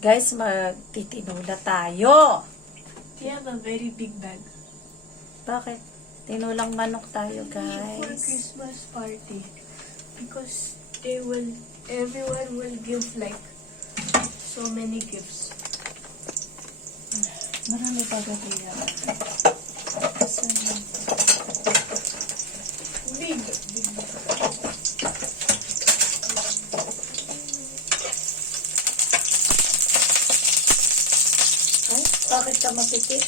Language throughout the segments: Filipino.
Guys, magtitinula tayo. We have a very big bag. Bakit? Tinulang manok tayo, For guys. Christmas party. Because everyone will give like so many gifts. Marami pa gabi yan. Big. Ay, bakit ka mapikit?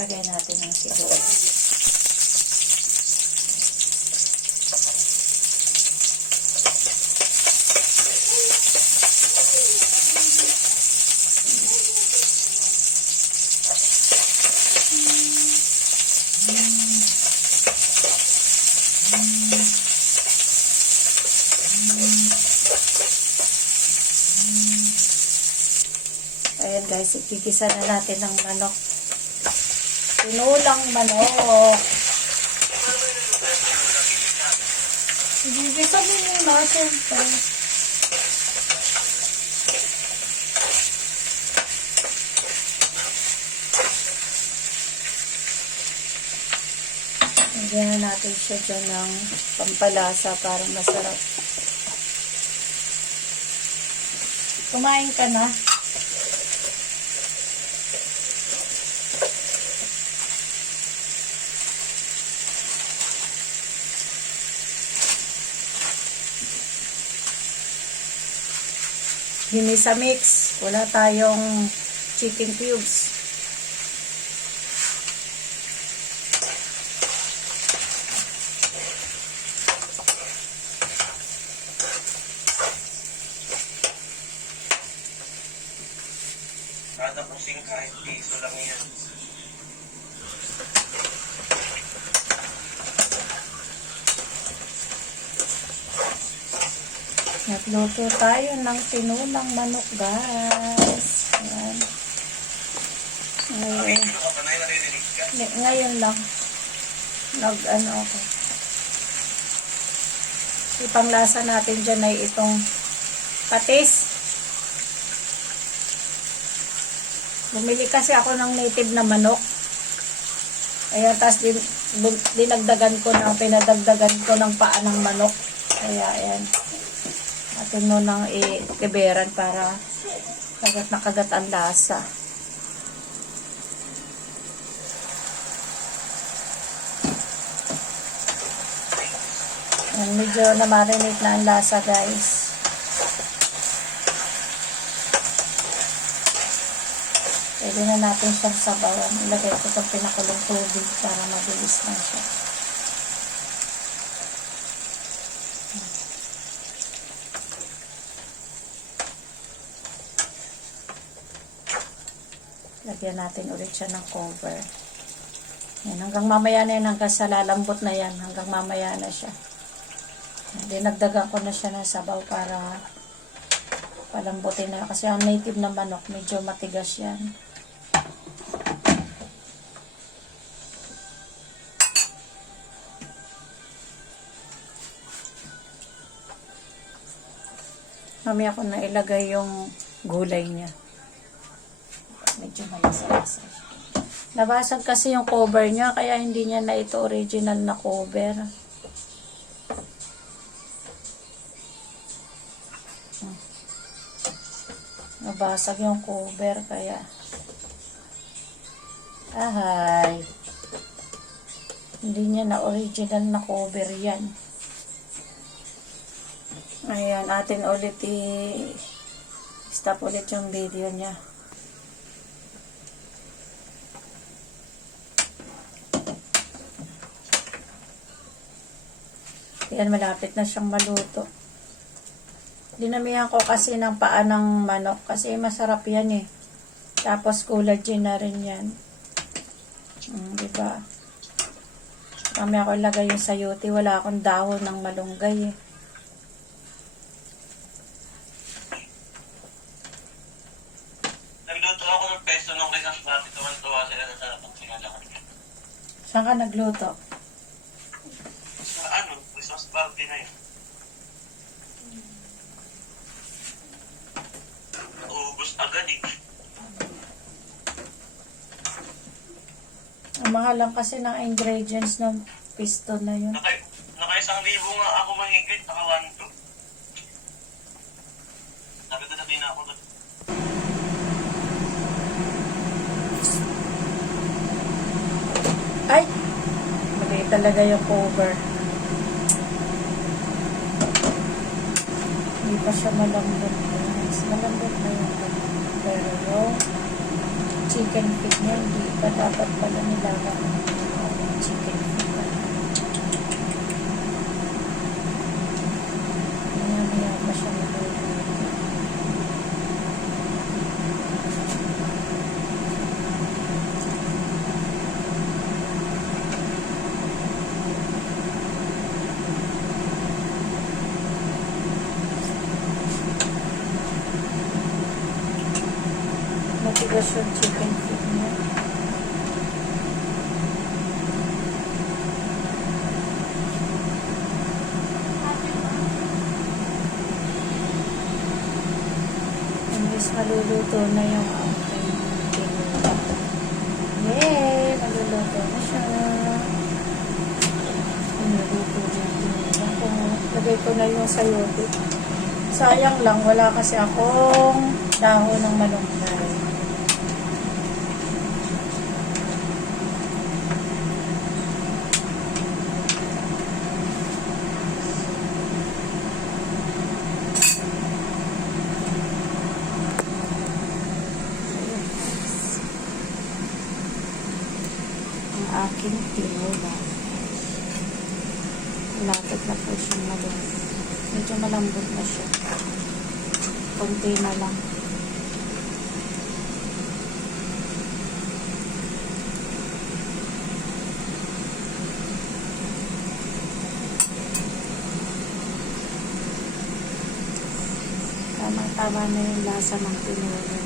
Lagay natin ng sibuyas. Ayan guys, igigisa na natin ng manok. Tinulang manok. Igigisa din yung natin. Lagyan na natin siya dyan ng pampalasa para masarap. Kumain ka na? Ginisa mix. Wala tayong chicken cubes. Kada pusing kahit piso lang yan. Nagluto tayo ng tinulang manok, guys. Ayan. Ngayon, Ano ka pa na yung naririnig ka? ngayon lang. Nag-ano ako. Ipanglasa natin dyan ay itong patis. Bumili kasi ako ng native na manok. Ayan, tapos dinagdagan ko na, pinadagdagan ko ng paa ng manok. Kaya, ayan. Atin mo nang i-tiberan para kagat na kagat ang lasa. Ayan, medyo na-marinate na ang lasa, guys. Pwede na natin siyang sabawan. Ilagay ko itong pinakulong tubig para mabilis lang siya. Lagyan natin ulit siya ng cover. Yan, hanggang mamaya na yan, hanggang sa lalambot na yan, hanggang mamaya na siya. Dinagdagan ko na siya ng sabaw para palambutin na. Kasi ang native na manok, medyo matigas yan. Mamaya ko na ilagay yung gulay niya. Medyo malasa-lasa. Nabasag kasi yung cover niya, kaya hindi niya na ito original na cover. Nabasag yung cover, kaya ahay. Hindi niya na original na cover yan. Ayan, atin ulit stop ulit yung video niya. Ayan, malapit na siyang maluto. Dinamihan ko kasi ng paa ng manok kasi masarap yan eh. Tapos collagen na rin yan. Diba? Kami ako ilagay yung sayote. Wala akong dahon ng malunggay eh. Nagluto ako ng pesto nung Christmas party. Tuwan-tuwa sila sa pagsinalakan. Saan ka nagluto? Sa Christmas party na yun. lang kasi ng ingredients ng piston na yun. Naka 1,000 nga ako mahigit, naka 1,200. Sabi ko sabihin na ako doon. Ay! Mali talaga yung cover. Hindi pa siya malambot. Mas malambot na yung cover. Pero yung chicken feet niya, hindi pa dapat pala nilaga ng chicken feet. Maya pa siya malambot. Matigas yung chicken feet niya. Imbis maluluto na yung aking tinula. Yay! Maluluto na siya. Maluluto na yung tinula. Lagay ko na yung sayote. Sayang lang, wala kasi akong dahon ng malunggay. Aking tinula. Lapit na po siyang malambot. Medyo malambot na siya. Konti na lang. Tamang-tama na yung lasa ng tinula.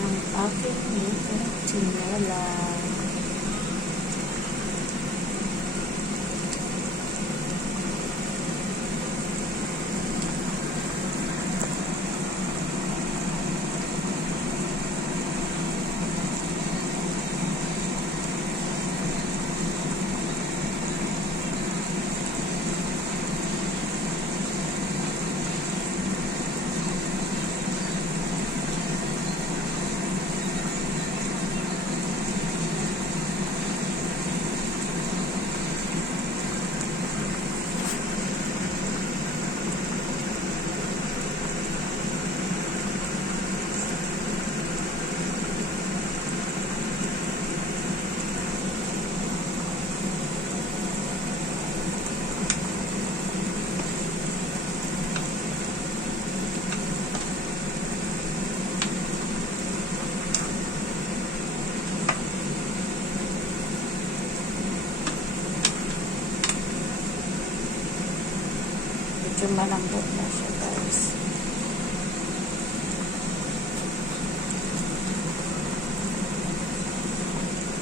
Ng aking tinula. Medyo malambot na siya, guys.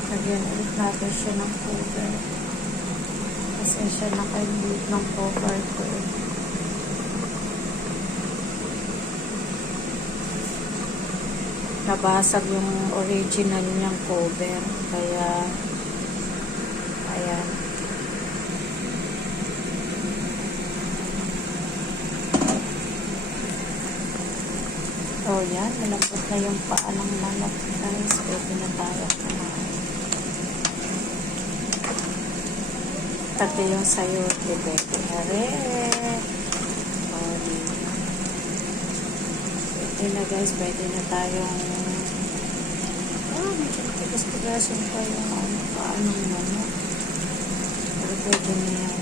Lagyan ulit natin siya ng cover. Kasi siya nakalimit ng cover ko. Nabasag yung original niyang cover. Kaya, ayan. Oh, yan. Malambot na yung paa ng manok, guys. Pwede na tayo kumain. Pati yung sayote, pwede na rin. Oh, diba? Pwede na, guys. Pwede na tayong medyo tigas-tigasin pa yung paa ng manok. Pero pwede na yan.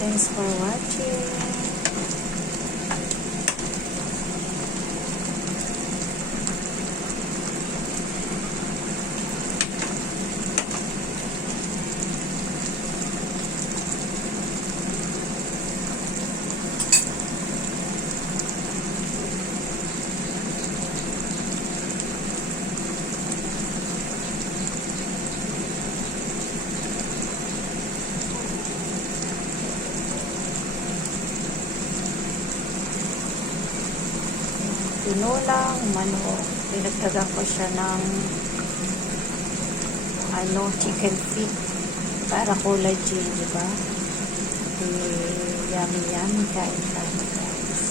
Thanks for watching. tinolang manok. Dinagdagan ko siya ng chicken feet para collagen, di ba? Yummy, yummy. Kain tayo, guys.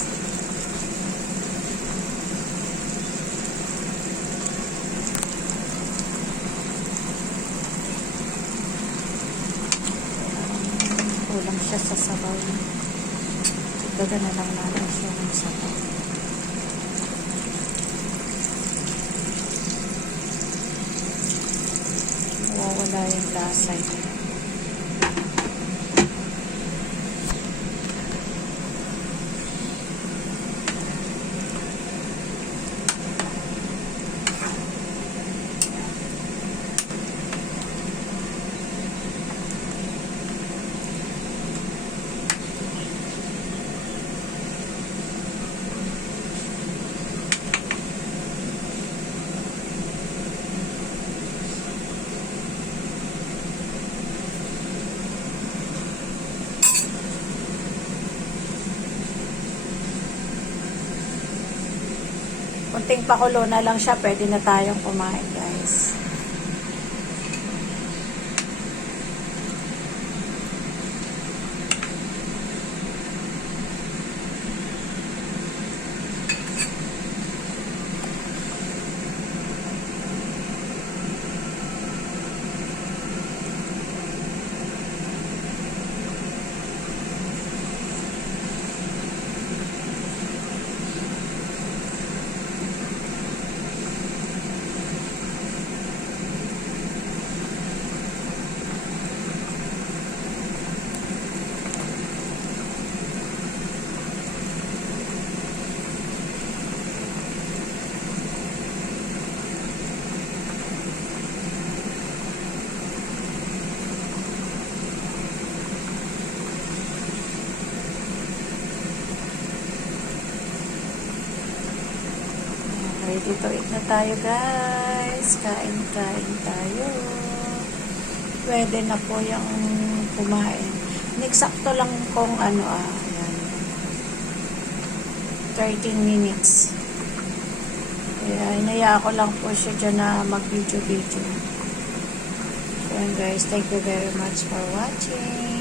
Kulang siya sa sabaw. Dagdagan na lang natin siya ng sabaw. Wala yung lasa niya. Kunting pakulo na lang siya, pwede na tayong kumain, guys. Ready to eat na tayo, guys. Kain tayo. Pwede na po yung kumain. Neksakto lang kung ayan. 13 minutes. Kaya inaya ko lang po siya dyan na mag-video. So, guys, thank you very much for watching.